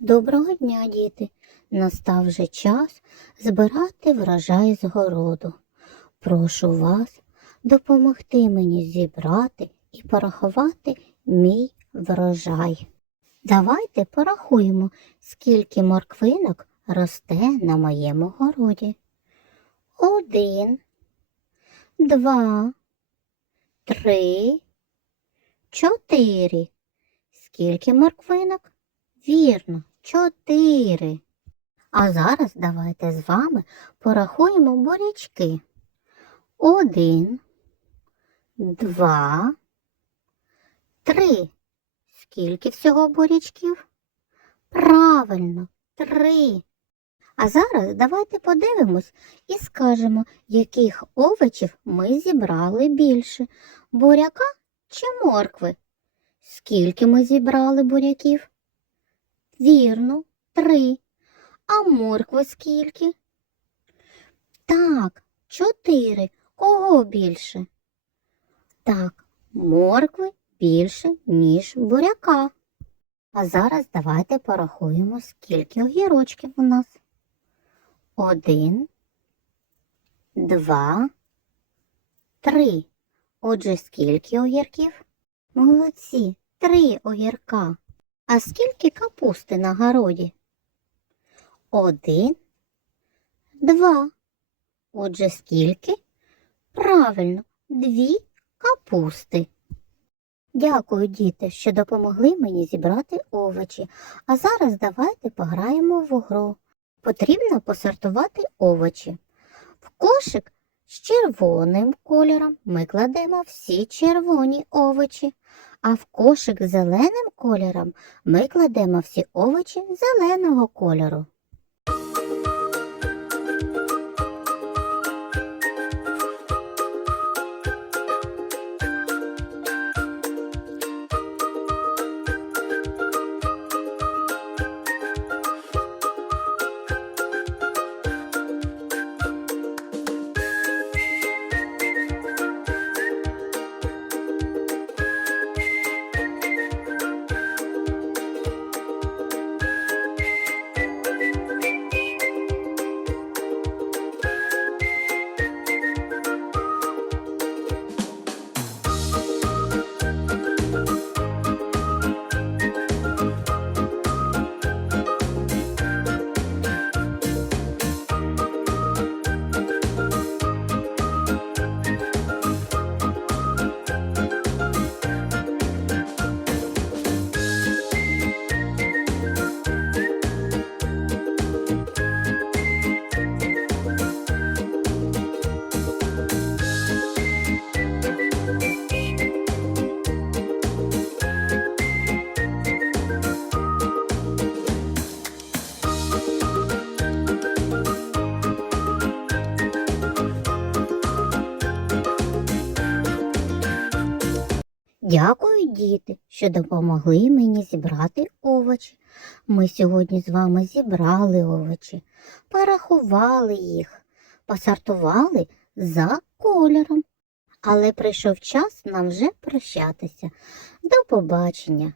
Доброго дня, діти! Настав вже час збирати врожай з городу. Прошу вас допомогти мені зібрати і порахувати мій врожай. Давайте порахуємо, скільки морквинок росте на моєму городі. Один, два, три, чотири. Скільки морквинок? Вірно, чотири. А зараз давайте з вами порахуємо бурячки. Один, два, три. Скільки всього бурячків? Правильно, три. А зараз давайте подивимось і скажемо, яких овочів ми зібрали більше буряка чи моркви? Скільки ми зібрали буряків? Вірно, три. А моркви скільки? Так, чотири. Кого більше? Так, моркви більше, ніж буряка. А зараз давайте порахуємо, скільки огірочків у нас. Один, два, три. Отже, скільки огірків? Молодці, три огірка. А скільки капусти на городі? Один, два. Отже, скільки? Правильно, дві капусти. Дякую, діти, що допомогли мені зібрати овочі. А зараз давайте пограємо в гру. Потрібно посортувати овочі. В кошик з червоним кольором ми кладемо всі червоні овочі, а в кошик зеленим кольором ми кладемо всі овочі зеленого кольору. Дякую, діти, що допомогли мені зібрати овочі. Ми сьогодні з вами зібрали овочі, порахували їх, посортували за кольором. Але прийшов час нам вже прощатися. До побачення!